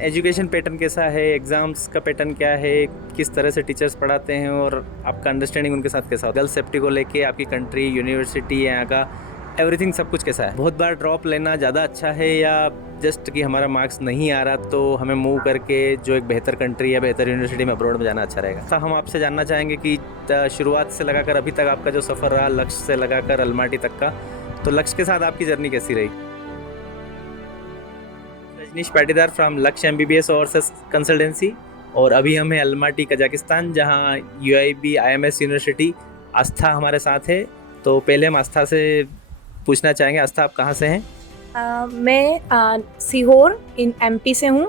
Education pattern कैसा है, exams का पैटर्न क्या है, किस तरह से टीचर्स पढ़ाते हैं और आपका अंडरस्टैंडिंग उनके साथ कैसा होता है? गर्ल्स सेफ्टी को लेके आपकी कंट्री, यूनिवर्सिटी, यहाँ का एवरीथिंग सब कुछ कैसा है? बहुत बार ड्रॉप लेना ज़्यादा अच्छा है या जस्ट कि हमारा मार्क्स नहीं आ रहा तो हमें मूव करके जो एक बेहतर कंट्री या बेहतर यूनिवर्सिटी में अब्रॉड में जाना अच्छा रहेगा? तो हम आपसे जानना चाहेंगे कि शुरुआत से लगाकर अभी तक आपका जो सफ़र रहा, लक्ष्य से लगाकर अलमाटी तक का, तो लक्ष्य के साथ आपकी जर्नी कैसी रही? रजनीश पाटीदार फ्रॉम लक्ष्य एमबीबीएस ओवरसीज कंसल्टेंसी, और अभी हम हैं अलमाटी कजाकिस्तान, जहां यूआईबी आईएमएस यूनिवर्सिटी। आस्था हमारे साथ है, तो पहले हम आस्था से पूछना चाहेंगे, आस्था आप कहाँ से हैं? मैं सीहोर इन एमपी से हूँ।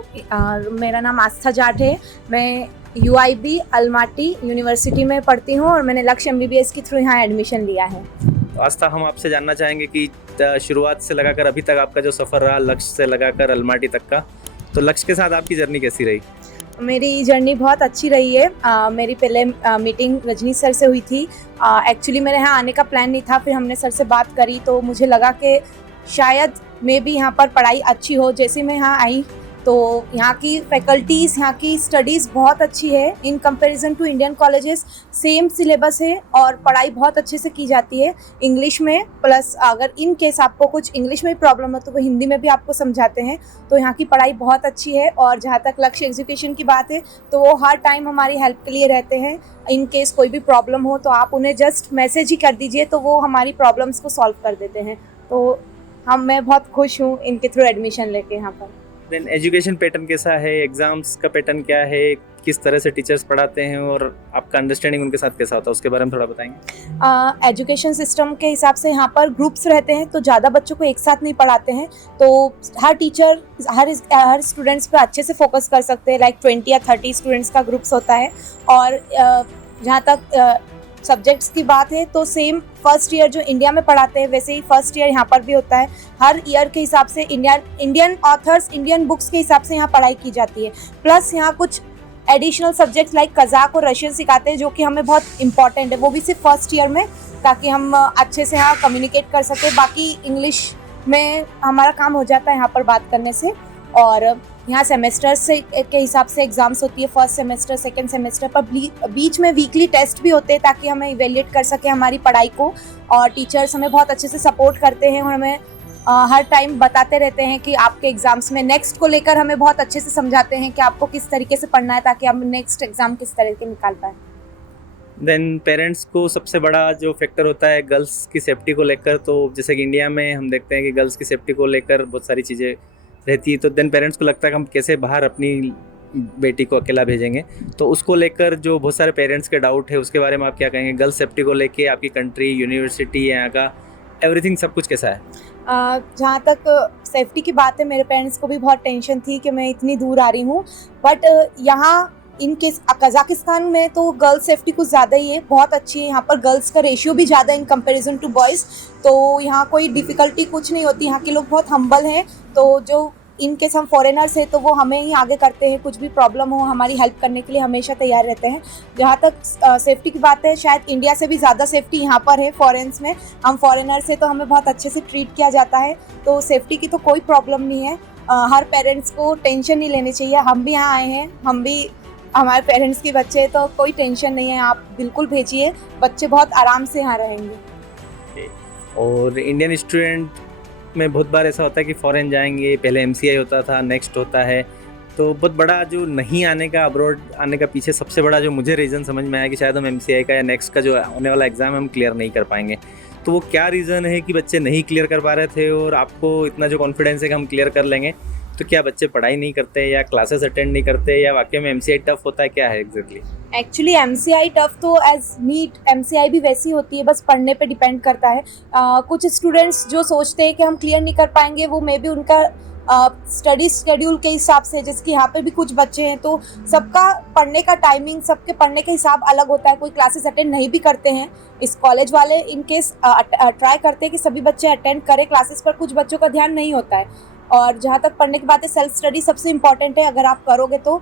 मेरा नाम आस्था जाट है। मैं यूआईबी अलमाटी यूनिवर्सिटी में पढ़ती हूँ और मैंने लक्ष्य एमबीबीएस के थ्रू यहाँ एडमिशन लिया है। तो आस्था, हम आपसे जानना चाहेंगे कि शुरुआत से लगाकर अभी तक आपका जो सफ़र रहा, लक्ष्य से लगाकर अलमाटी तक का, तो लक्ष्य के साथ आपकी जर्नी कैसी रही? मेरी जर्नी बहुत अच्छी रही है। मेरी पहले मीटिंग रजनी सर से हुई थी। एक्चुअली मेरे यहाँ आने का प्लान नहीं था, फिर हमने सर से बात करी तो मुझे लगा कि शायद मैं भी यहाँ पर पढ़ाई अच्छी हो। जैसे मैं यहाँ आई तो यहाँ की फैकल्टीज़, यहाँ की स्टडीज़ बहुत अच्छी है in comparison to Indian colleges. Same syllabus है और पढ़ाई बहुत अच्छे से की जाती है इंग्लिश में। प्लस अगर इन केस आपको कुछ इंग्लिश में प्रॉब्लम हो तो वो हिंदी में भी आपको समझाते हैं। तो यहाँ की पढ़ाई बहुत अच्छी है। और जहाँ तक लक्ष्य एजुकेशन की बात है तो वो हर टाइम हमारी हेल्प के लिए रहते हैं। इन केस कोई भी प्रॉब्लम हो तो आप उन्हें जस्ट मैसेज ही कर दीजिए तो वो हमारी प्रॉब्लम्स को सॉल्व कर देते हैं। तो मैं बहुत खुश हूँ इनके थ्रू एडमिशन लेके यहाँ पर। देन एजुकेशन पैटर्न कैसा है, एग्ज़ाम्स का पैटर्न क्या है, किस तरह से टीचर्स पढ़ाते हैं और आपका अंडरस्टैंडिंग उनके साथ कैसा होता है, उसके बारे में थोड़ा बताएंगे? एजुकेशन सिस्टम के हिसाब से यहाँ पर ग्रुप्स रहते हैं तो ज़्यादा बच्चों को एक साथ नहीं पढ़ाते हैं। तो हर टीचर हर स्टूडेंट्स पर अच्छे से फोकस कर सकते हैं। लाइक 20 या 30 स्टूडेंट्स का ग्रुप्स होता है। और जहाँ तक सब्जेक्ट्स की बात है तो सेम फर्स्ट ईयर जो इंडिया में पढ़ाते हैं वैसे ही फर्स्ट ईयर यहाँ पर भी होता है। हर ईयर के हिसाब से इंडियन ऑथर्स, इंडियन बुक्स के हिसाब से यहाँ पढ़ाई की जाती है। प्लस यहाँ कुछ एडिशनल सब्जेक्ट्स लाइक कज़ाक और रशियन सिखाते हैं जो कि हमें बहुत इंपॉर्टेंट है, वो भी सिर्फ फर्स्ट ईयर में, ताकि हम अच्छे से यहाँ कम्युनिकेट कर सकें। बाकी इंग्लिश में हमारा काम हो जाता है यहाँ पर बात करने से। और यहाँ सेमेस्टर से के हिसाब से एग्ज़ाम्स होती है, फर्स्ट सेमेस्टर, सेकंड सेमेस्टर पर बीच में वीकली टेस्ट भी होते हैं ताकि हमें इवेल्युएट कर सके हमारी पढ़ाई को। और टीचर्स हमें बहुत अच्छे से सपोर्ट करते हैं और हमें हर टाइम बताते रहते हैं कि आपके एग्ज़ाम्स में नेक्स्ट को लेकर हमें बहुत अच्छे से समझाते हैं कि आपको किस तरीके से पढ़ना है ताकि हम नेक्स्ट एग्ज़ाम किस तरह के निकाल पाएँ। देन पेरेंट्स को सबसे बड़ा जो फैक्टर होता है गर्ल्स की सेफ्टी को लेकर, तो जैसे कि इंडिया में हम देखते हैं कि गर्ल्स की सेफ्टी को लेकर बहुत सारी चीज़ें रहती है, तो देन पेरेंट्स को लगता है कि हम कैसे बाहर अपनी बेटी को अकेला भेजेंगे। तो उसको लेकर जो बहुत सारे पेरेंट्स के डाउट है, उसके बारे में आप क्या कहेंगे? गर्ल्स सेफ्टी को लेके आपकी कंट्री, यूनिवर्सिटी, यहाँ का एवरीथिंग सब कुछ कैसा है? जहाँ तक सेफ्टी की बात है, मेरे पेरेंट्स को भी बहुत टेंशन थी कि मैं इतनी दूर आ रही हूँ। बट यहाँ इनके कज़ाकिस्तान में तो गर्ल्स सेफ्टी कुछ ज़्यादा ही है, बहुत अच्छी है। यहाँ पर गर्ल्स का रेशियो भी ज़्यादा इन कंपैरिजन टू बॉयज़। तो यहाँ कोई डिफ़िकल्टी कुछ नहीं होती। यहाँ के लोग बहुत हम्बल हैं। तो जो इन केस हम फॉरेनर्स हैं तो वो हमें ही आगे करते हैं, कुछ भी प्रॉब्लम हो हमारी हेल्प करने के लिए हमेशा तैयार रहते हैं। जहाँ तक सेफ्टी की बात है, शायद इंडिया से भी ज़्यादा सेफ्टी यहाँ पर है फॉरेन्स में। हम फॉरेनर्स हैं तो हमें बहुत अच्छे से ट्रीट किया जाता है। तो सेफ्टी की तो कोई प्रॉब्लम नहीं है। हर पेरेंट्स को टेंशन नहीं लेनी चाहिए। हम भी यहाँ आए हैं, हम भी हमारे पेरेंट्स के बच्चे, तो कोई टेंशन नहीं है, आप बिल्कुल भेजिए, बच्चे बहुत आराम से यहाँ रहेंगे। और इंडियन स्टूडेंट में बहुत बार ऐसा होता है कि फ़ॉरेन जाएंगे, पहले एमसीआई होता था, नेक्स्ट होता है, तो बहुत बड़ा जो नहीं आने का, अब्रॉड आने का पीछे सबसे बड़ा जो मुझे रीज़न समझ में आया कि शायद हम एमसीआई का या नेक्स्ट का जो होने वाला एग्ज़ाम हम क्लियर नहीं कर पाएंगे। तो वो क्या रीज़न है कि बच्चे नहीं क्लियर कर पा रहे थे और आपको इतना जो कॉन्फिडेंस है कि हम क्लियर कर लेंगे? तो क्या बच्चे पढ़ाई नहीं करते या क्लासेस अटेंड नहीं करते या वाकई में एमसीआई टफ होता है, क्या है एग्जैक्टली? एक्चुअली एमसीआई टफ तो एज नीट एमसीआई भी वैसी होती है, बस पढ़ने पे डिपेंड करता है। कुछ स्टूडेंट्स जो सोचते हैं कि हम क्लियर नहीं कर पाएंगे, वो मे बी उनका स्टडी शेड्यूल के हिसाब से, जैसे कि यहाँ पे भी कुछ बच्चे हैं तो सबका पढ़ने का टाइमिंग, सबके पढ़ने का हिसाब अलग होता है। कोई क्लासेस अटेंड नहीं भी करते हैं। इस कॉलेज वाले इन केस ट्राई करते हैं कि सभी बच्चे अटेंड करें क्लासेस, पर कुछ बच्चों का ध्यान नहीं होता है। और जहाँ तक पढ़ने की बात है, सेल्फ स्टडी सबसे इम्पॉर्टेंट है। अगर आप करोगे तो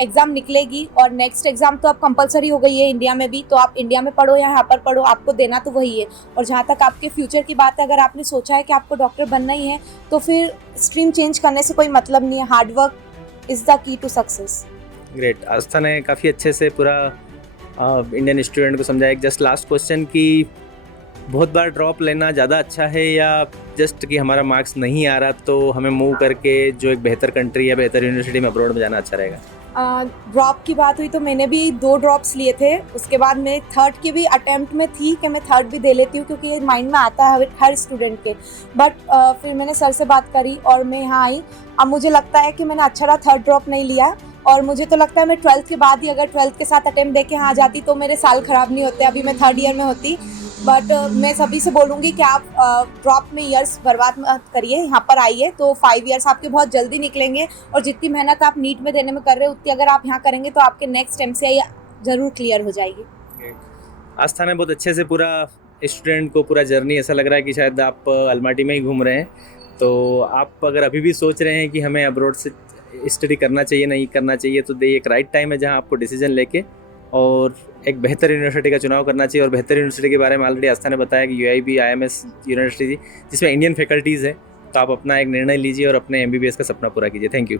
एग्ज़ाम निकलेगी। और नेक्स्ट एग्ज़ाम तो अब कंपलसरी हो गई है इंडिया में भी, तो आप इंडिया में पढ़ो या यहाँ पर पढ़ो, आपको देना तो वही है। और जहाँ तक आपके फ्यूचर की बात है, अगर आपने सोचा है कि आपको डॉक्टर बनना ही है तो फिर स्ट्रीम चेंज करने से कोई मतलब नहीं है। Hard work is the key to success. Great, Aastha ने काफ़ी अच्छे से पूरा इंडियन स्टूडेंट को समझाया। जस्ट लास्ट क्वेश्चन कि बहुत बार ड्रॉप लेना ज़्यादा अच्छा है या जस्ट कि हमारा मार्क्स नहीं आ रहा तो हमें मूव करके जो एक बेहतर कंट्री या बेहतर यूनिवर्सिटी में अब्रॉड में जाना अच्छा रहेगा? ड्रॉप की बात हुई तो मैंने भी 2 ड्रॉप्स लिए थे, उसके बाद मैं थर्ड के भी अटेम्प्ट में थी कि मैं थर्ड भी दे लेती हूँ, क्योंकि ये माइंड में आता है हर स्टूडेंट के। बट फिर मैंने सर से बात करी और मैं यहाँ आई। अब मुझे लगता है कि मैंने अच्छा रहा थर्ड ड्रॉप नहीं लिया, और मुझे तो लगता है मैं 12th के बाद ही अगर 12th के साथ अटेम्प्ट दे के यहाँ जाती तो मेरे साल ख़राब नहीं होते, अभी मैं 3rd ईयर में होती। बट मैं सभी से बोलूँगी कि आप ड्रॉप में ईयर्स बर्बाद मत करिए, यहाँ पर आइए तो 5 ईयर्स आपके बहुत जल्दी निकलेंगे, और जितनी मेहनत आप नीट में देने में कर रहे हो उतनी अगर आप यहाँ करेंगे तो आपके नेक्स्ट MCI ज़रूर क्लियर हो जाएगी। आस्था ने बहुत अच्छे से पूरा स्टूडेंट को पूरा जर्नी, ऐसा लग रहा है कि शायद आप अलमाटी में ही घूम रहे हैं। तो आप अगर अभी भी सोच रहे हैं कि हमें अब्रॉड से स्टडी करना चाहिए नहीं करना चाहिए, तो ये एक राइट टाइम है जहां आपको डिसीजन लेके और एक बेहतर यूनिवर्सिटी का चुनाव करना चाहिए। और बेहतर यूनिवर्सिटी के बारे में ऑलरेडी आस्था ने बताया कि UIB IMS यूनिवर्सिटी जिसमें इंडियन फैकल्टीज़ है, तो आप अपना एक निर्णय लीजिए और अपने MBBS का सपना पूरा कीजिए। Thank you.